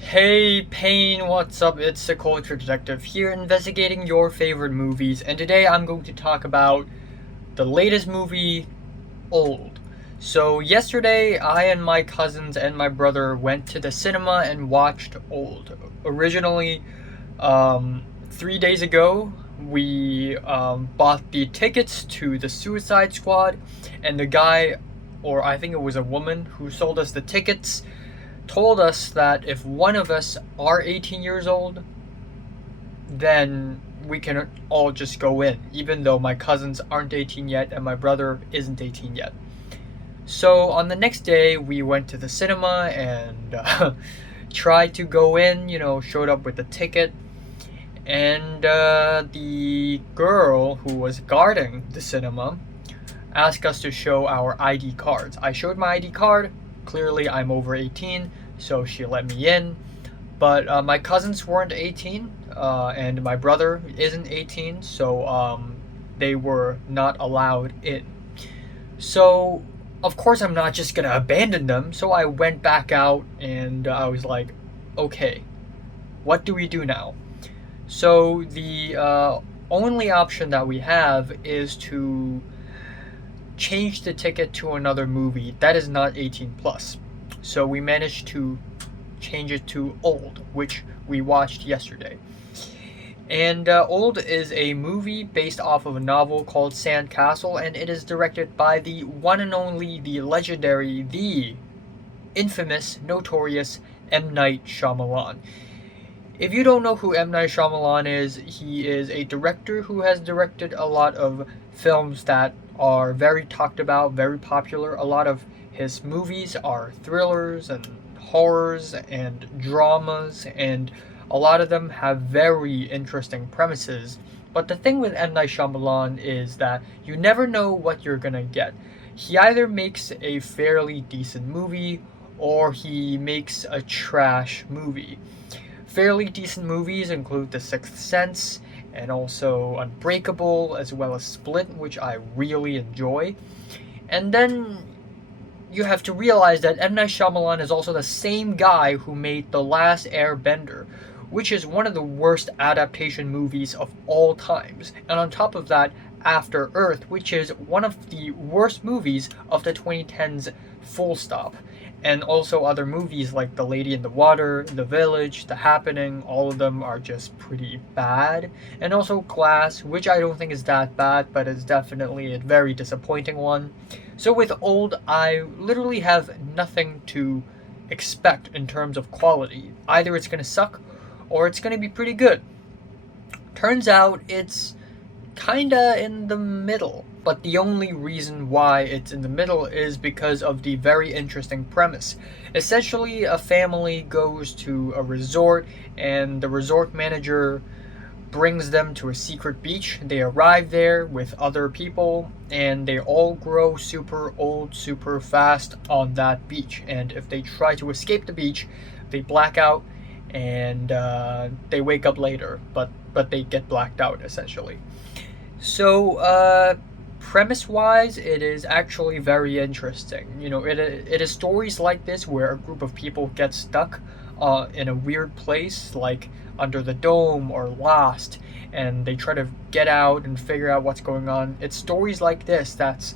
Hey Payne, what's up? It's the Culture Detective here investigating your favorite movies, and today I'm going to talk about the latest movie, Old. So, yesterday, I and my cousins and my brother went to the cinema and watched Old. Originally, 3 days ago, we bought the tickets to the Suicide Squad, and the guy, or I think it was a woman, who sold us the tickets told us that if one of us are 18 years old, then we can all just go in, even though my cousins aren't 18 yet and my brother isn't 18 yet. So on the next day, we went to the cinema and tried to go in, showed up with the ticket. And the girl who was guarding the cinema asked us to show our ID cards. I showed my ID card. Clearly, I'm over 18, so she let me in. But my cousins weren't 18, and my brother isn't 18, so they were not allowed in. So, of course, I'm not just gonna abandon them, so I went back out and I was like, okay, what do we do now? So, the only option that we have is to change the ticket to another movie that is not 18 plus. So we managed to change it to Old, which we watched yesterday. And Old is a movie based off of a novel called Sandcastle, and it is directed by the one and only, the legendary, the infamous, notorious M. Night Shyamalan. If you don't know who M. Night Shyamalan is, he is a director who has directed a lot of films that are very talked about, very popular. A lot of his movies are thrillers and horrors and dramas, and a lot of them have very interesting premises. But the thing with M. Night Shyamalan is that you never know what you're gonna get. He either makes a fairly decent movie or he makes a trash movie. Fairly decent movies include The Sixth Sense and also Unbreakable, as well as Split, which I really enjoy. And then you have to realize that M. Night Shyamalan is also the same guy who made The Last Airbender, which is one of the worst adaptation movies of all times. And on top of that, After Earth, which is one of the worst movies of the 2010s, full stop. And also other movies like The Lady in the Water, The Village, The Happening, all of them are just pretty bad. And also Glass, which I don't think is that bad, but is definitely a very disappointing one. So with Old, I literally have nothing to expect in terms of quality. Either it's gonna suck or it's gonna be pretty good. Turns out it's kinda in the middle. But the only reason why it's in the middle is because of the very interesting premise. Essentially, a family goes to a resort, and the resort manager brings them to a secret beach. They arrive there with other people, and they all grow super old super fast on that beach. And if they try to escape the beach, they black out and they wake up later, but they get blacked out essentially. So, premise wise, it is actually very interesting. It is stories like this where a group of people get stuck in a weird place, like Under the Dome or Lost, and they try to get out and figure out what's going on. It's stories like this that's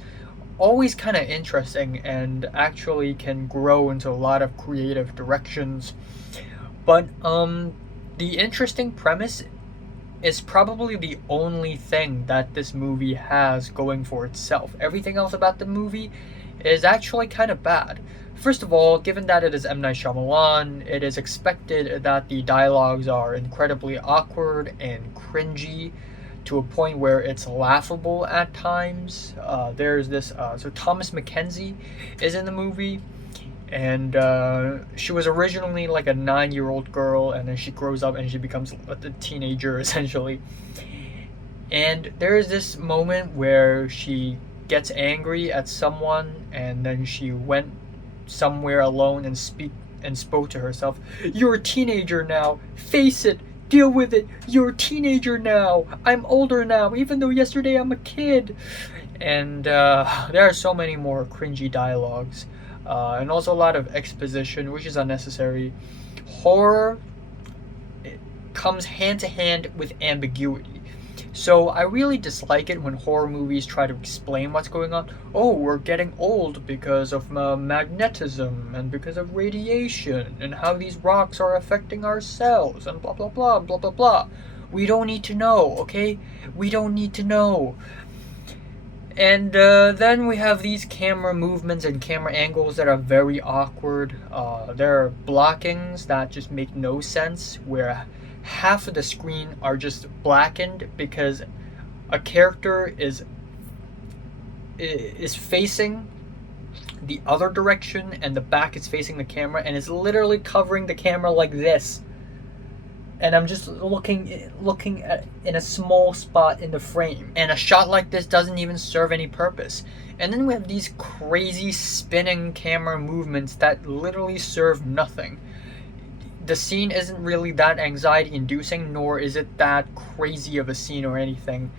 always kind of interesting and actually can grow into a lot of creative directions. But, the interesting premise is probably the only thing that this movie has going for itself. Everything else about the movie is actually kind of bad. First of all, given that it is M. Night Shyamalan, it is expected that the dialogues are incredibly awkward and cringy to a point where it's laughable at times. There's this, so Thomas Mackenzie is in the movie, and she was originally like a 9-year-old girl, and then she grows up and she becomes a teenager essentially. And there is this moment where she gets angry at someone, and then she went somewhere alone and spoke to herself. You're a teenager now. Face it. Deal with it. You're a teenager now. I'm older now, even though yesterday I'm a kid. And there are so many more cringy dialogues, and also a lot of exposition, which is unnecessary. horror comes hand to hand with ambiguity. So I really dislike it when horror movies try to explain what's going on. Oh, we're getting old because of magnetism and because of radiation and how these rocks are affecting our cells and blah blah blah blah blah blah. We don't need to know, okay? We don't need to know. And then we have these camera movements and camera angles that are very awkward. There are blockings that just make no sense, where half of the screen are just blackened because a character is facing the other direction and the back is facing the camera and is literally covering the camera like this. And I'm just looking at in a small spot in the frame, and a shot like this doesn't even serve any purpose. And then we have these crazy spinning camera movements that literally serve nothing. The scene isn't really that anxiety inducing, nor is it that crazy of a scene or anything.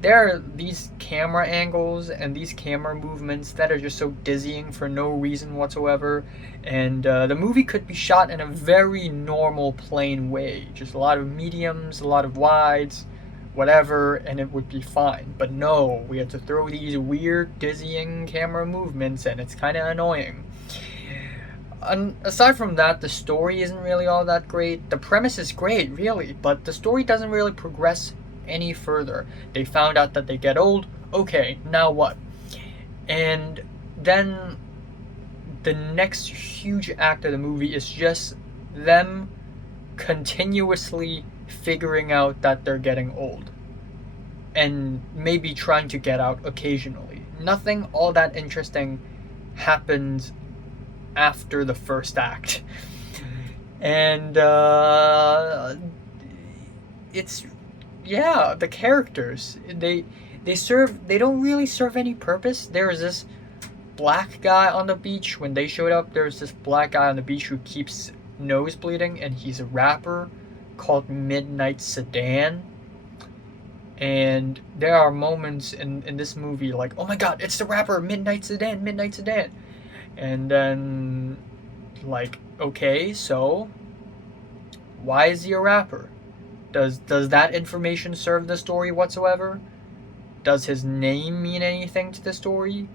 There are these camera angles and these camera movements that are just so dizzying for no reason whatsoever. And the movie could be shot in a very normal, plain way. Just a lot of mediums, a lot of wides, whatever, and it would be fine. But no, we had to throw these weird, dizzying camera movements, and it's kind of annoying. Aside from that, the story isn't really all that great. The premise is great, really, but the story doesn't really progress any further. They found out that they get old. Okay, now what? And then the next huge act of the movie is just them continuously figuring out that they're getting old and maybe trying to get out occasionally. Nothing all that interesting happens after the first act. And it's, yeah, the characters, they don't really serve any purpose. There is this black guy on the beach. When they showed up, there's this black guy on the beach who keeps nose bleeding, and he's a rapper called Midnight Sedan. And there are moments in this movie like, oh my god, it's the rapper Midnight Sedan, Midnight Sedan. And then, like, okay, so why is he a rapper? Does that information serve the story whatsoever? Does his name mean anything to the story?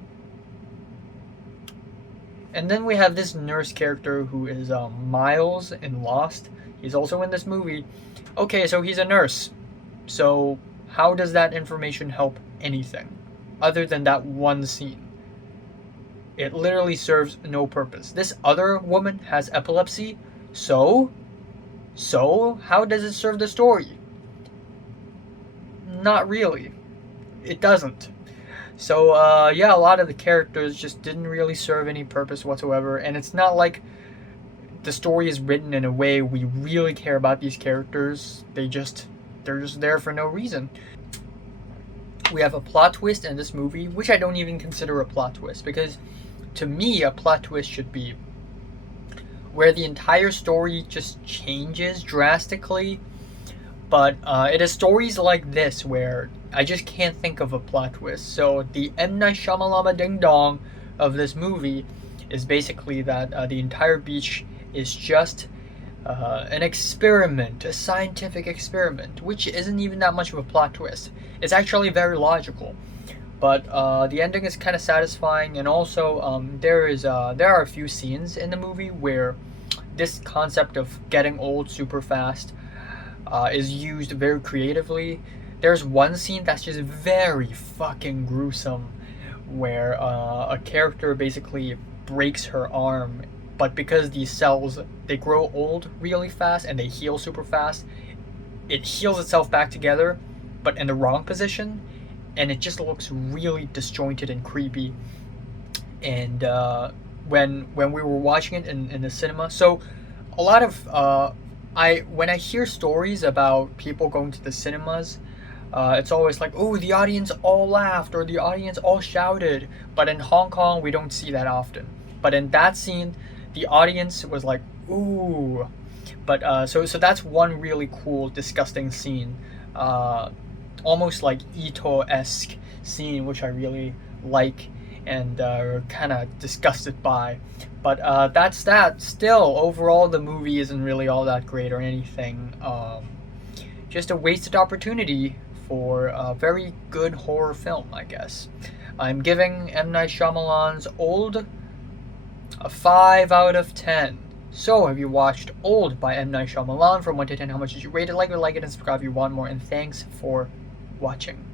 And then we have this nurse character who is Miles in Lost. He's also in this movie. Okay, so he's a nurse. So how does that information help anything other than that one scene? It literally serves no purpose. This other woman has epilepsy, so how does it serve the story? Not really. It doesn't. So yeah, a lot of the characters just didn't really serve any purpose whatsoever, and it's not like the story is written in a way we really care about these characters. They're just there for no reason. We have a plot twist in this movie, which I don't even consider a plot twist, because to me, a plot twist should be where the entire story just changes drastically. But it is stories like this where I just can't think of a plot twist. So the M. Night Shyamalan ding dong of this movie is basically that the entire beach is just an experiment, a scientific experiment, which isn't even that much of a plot twist. It's actually very logical. But the ending is kind of satisfying, and also there are a few scenes in the movie where this concept of getting old super fast is used very creatively. There's one scene that's just very fucking gruesome, where a character basically breaks her arm, but because these cells, they grow old really fast and they heal super fast, it heals itself back together, but in the wrong position. And it just looks really disjointed and creepy. And when we were watching it in the cinema, so a lot of when I hear stories about people going to the cinemas, it's always like, oh, the audience all laughed or the audience all shouted. But in Hong Kong, we don't see that often. But in that scene, the audience was like, ooh. But so that's one really cool, disgusting scene. Almost like Ito-esque scene, which I really like. and kind of disgusted by. But that's that. Still, overall, the movie isn't really all that great or anything. Just a wasted opportunity for a very good horror film, I guess. I'm giving M. Night Shyamalan's Old a 5 out of 10. So, have you watched Old by M. Night Shyamalan? From 1 to 10, how much did you rate it? Like it, and subscribe if you want more. And thanks for watching.